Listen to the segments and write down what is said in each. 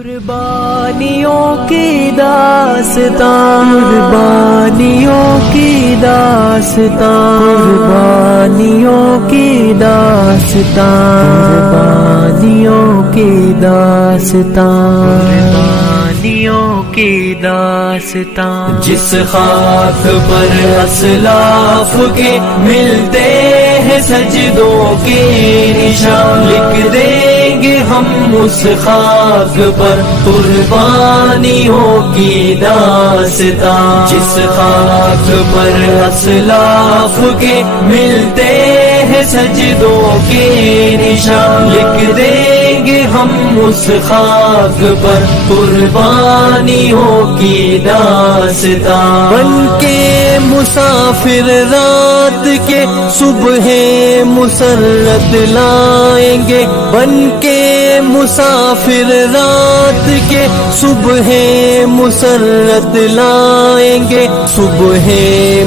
قربانیوں کی داستان، قربانیوں کی داستان، قربانیوں کی داستان، قربانیوں کی داستان، قربانیوں کی داستان۔ جس خاک پر اسلاف کے ملتے ہیں سجدوں کے نشان، لکھ دیں گے ہم اس خاک پر قربانیوں کی داستان۔ جس خاک پر اسلاف کے ملتے ہیں سجدوں کے نشان، لکھ دیں گے ہم اس خاک پر قربانیوں کی داستان۔ بن کے مسافر رات کے صبح مسرت لائیں گے، بن کے مسافر رات کے صبح مسرت لائیں گے، صبح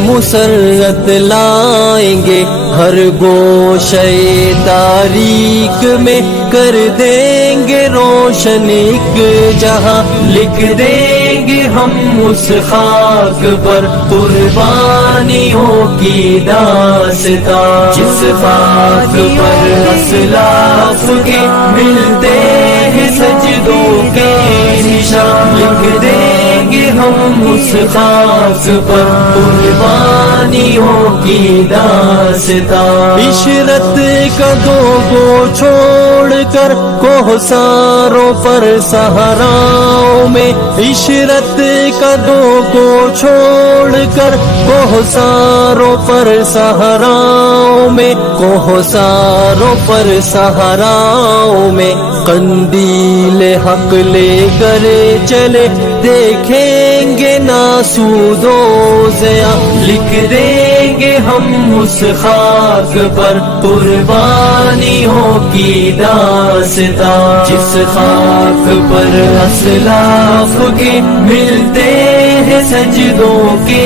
مسرت لائیں گے۔ ہر گوشے تاریک میں کر دیں گے روشن ایک جہاں، لکھ دیں گے ہم اس خاک پر قربانیوں کی داستان۔ جس خاک پر اسلاف کے ملتے ہیں سجدوں کے نشان، لکھ دیں گے ہم اس خاک پر قربانیوں کی داستان۔ عشرت کا دو چھوڑ کر کوہساروں پر صحراؤں میں، عشرت کا دو چھوڑ کر کوہساروں پر صحراؤں میں، کوہساروں پر صحراؤں میں قندیل حق لے کر چلے، دیکھیں گے نہ سود و ضیاء، لکھ دیں گے ہم اس خاک پر قربانیوں کی داستان۔ جس خاک پر اسلاف کے ملتے ہیں سجدوں کے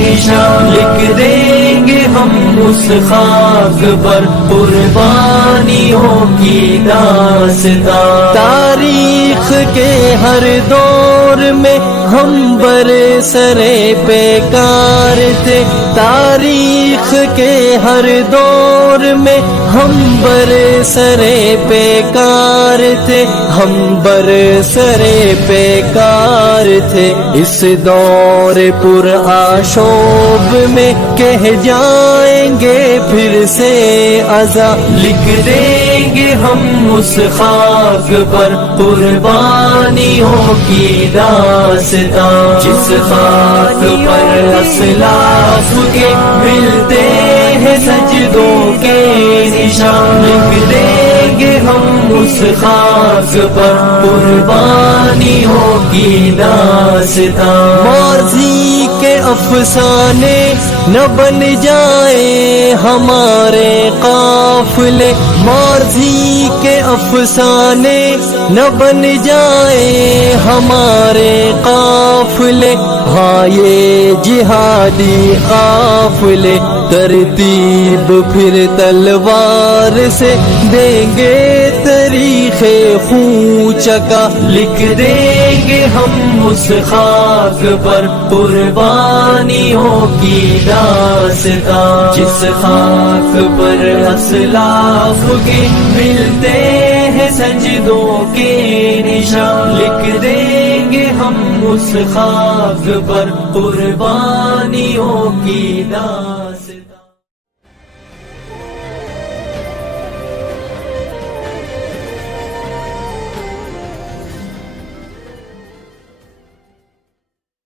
نشان، لکھ دیں گے ہم اس خاک پر قربانیوں کی داستان۔ تاریخ کے ہر دور میں ہم برسرے پیکار تھے، تاریخ کے ہر دور میں ہم برسرے پیکار تھے، ہم برسرے پیکار تھے۔ اس دور پر آشوب میں کہہ جائیں گے پھر سے ازا، لکھ دیں گے ہم اس خاک پر قربانیوں کی داستان۔ جس خاک پر اسلاف کے ملتے ہیں سجدوں کے نشان، لکھ دیں گے ہم اس خاک پر قربانیوں کی داستان۔ ماضی کے افسانے نہ بن جائیں ہمارے قافلے، ماضی کے افسانے نہ بن جائیں ہمارے قافلے، ہاں یہ جہادی قافلے ترتیب پھر تلوار سے دیں گے تاریخ خوچکا، لکھ دیں گے ہم اس خاک پر قربانیوں کی داستان۔ جس خاک پر اسلاف کے ملتے ہیں سجدوں کے نشان، لکھ دیں گے ہم اس خاک پر قربانیوں کی داستان۔